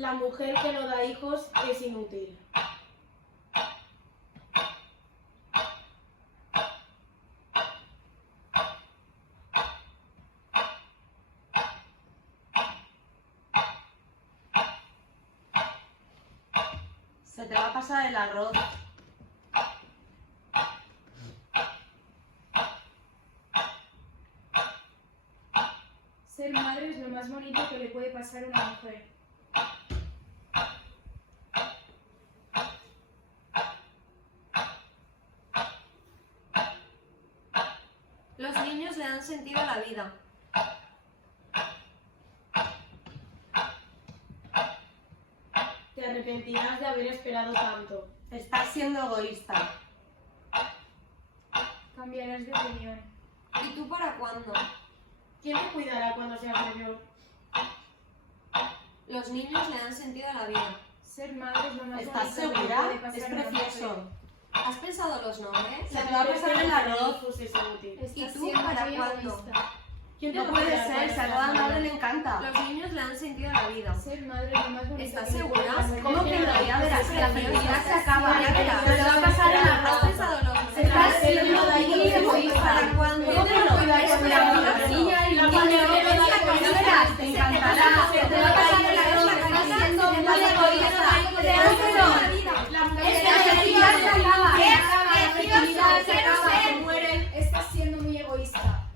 La mujer que no da hijos es inútil. Se te va a pasar el arroz. Ser madre es lo más bonito que le puede pasar a una mujer. Los niños le dan sentido a la vida. Te arrepentirás de haber esperado tanto. Estás siendo egoísta. Cambiarás de opinión. ¿Y tú para cuándo? ¿Quién te cuidará cuando seas mayor? Los niños le dan sentido a la vida. Ser madre es lo más ¿Estás bonito que le segura? puede pasar Es a una mujer. precioso. ¿Has pensado los nombres? Se te va a pasar el arroz. Hijos es inútil. ¿Y Estás tú siendo para muy cuándo? egoísta. ¿Quién te No puede cuidará ser, cuando si a seas toda madre mayor? le encanta. Los niños le dan sentido a la vida. Ser madre es lo más bonito ¿Estás que le puede segura? pasar a una ¿Cómo que mujer. no? Ya verás, la felicidad se acaba. Ya verás. Se te va a pasar el ¿Has arroz. pensado los nombres? Estás siendo muy egoísta. ¿Para cuándo? ¿Cómo que no? Es La niña y la niña, ya verás, te encantará. Se te va a pasar el arroz. Estás siendo muy egoísta. ¿Cómo que no? Es que la felicidad se acaba. La felicidad se acaba. Se muere. Estás siendo muy egoísta.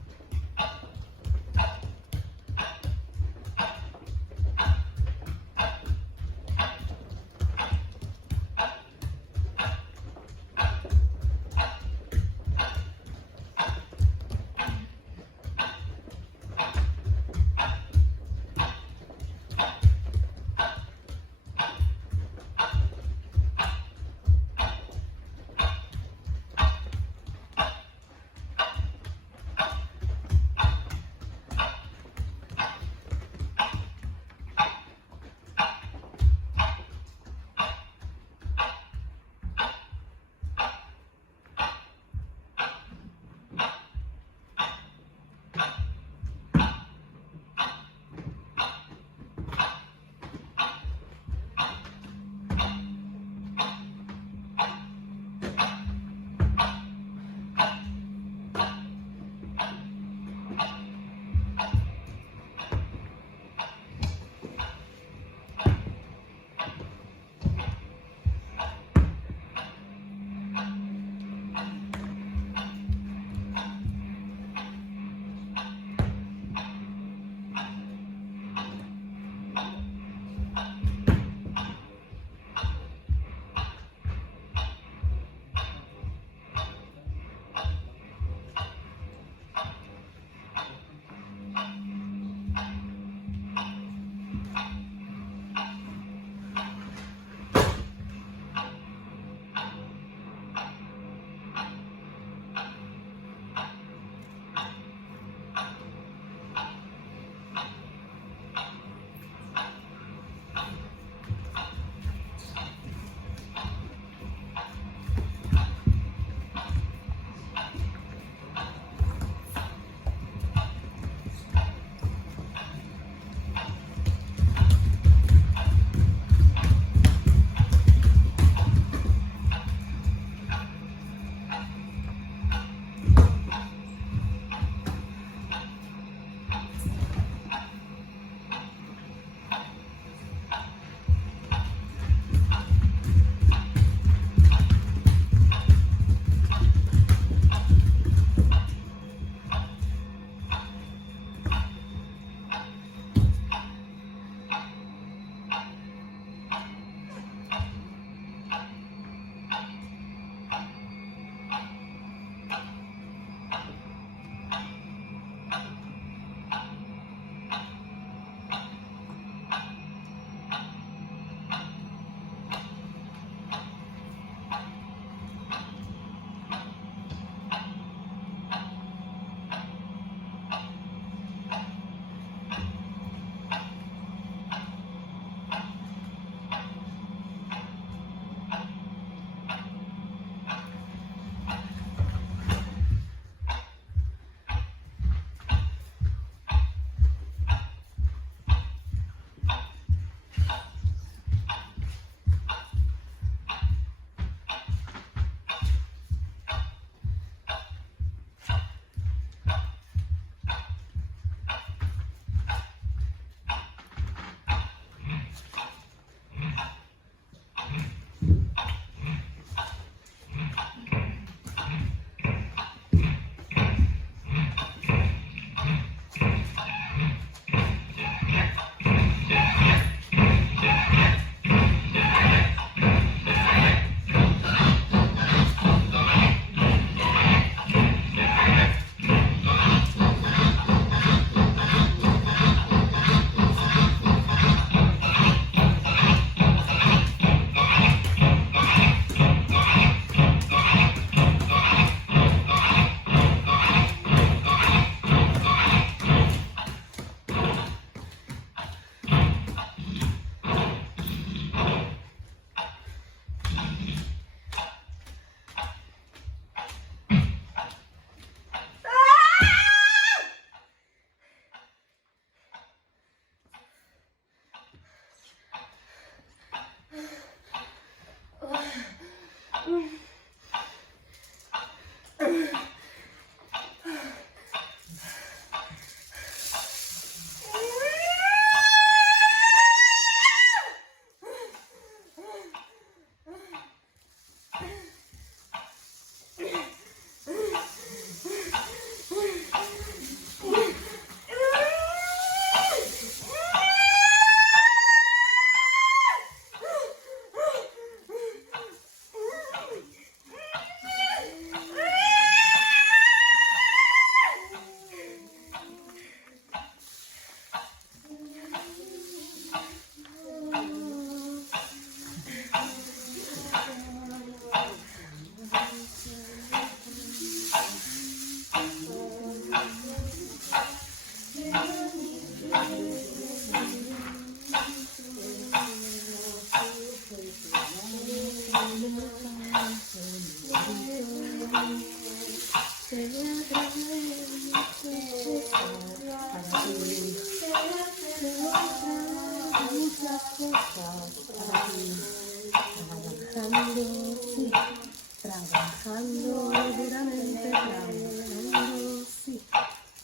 Trabajando duramente, trabajando, sí,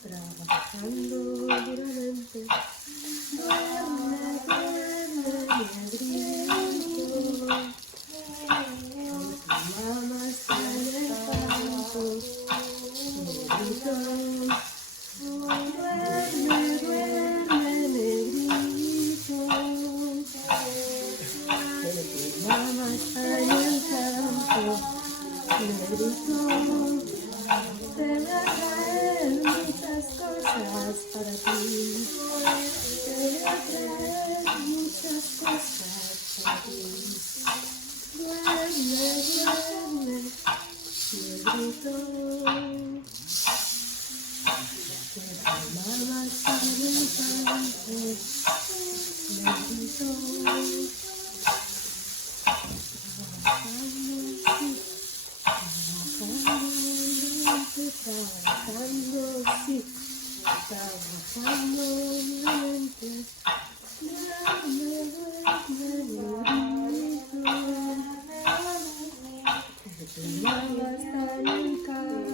trabajando duramente. Duerme, duerme, negrito. Mamá está en el campo, negrito. Duerme, duerme, negrito. Mamá está en el campo, negrito. Te voy a traer muchas cosas para ti. Te voy a traer muchas cosas para ti. Duerme, duerme, negrito. Que tu mamá está en el campo, negrito. Trabajando, sí, trabajando duramente. Duerme, duerme, negrito. Que tu mamá está en el campo.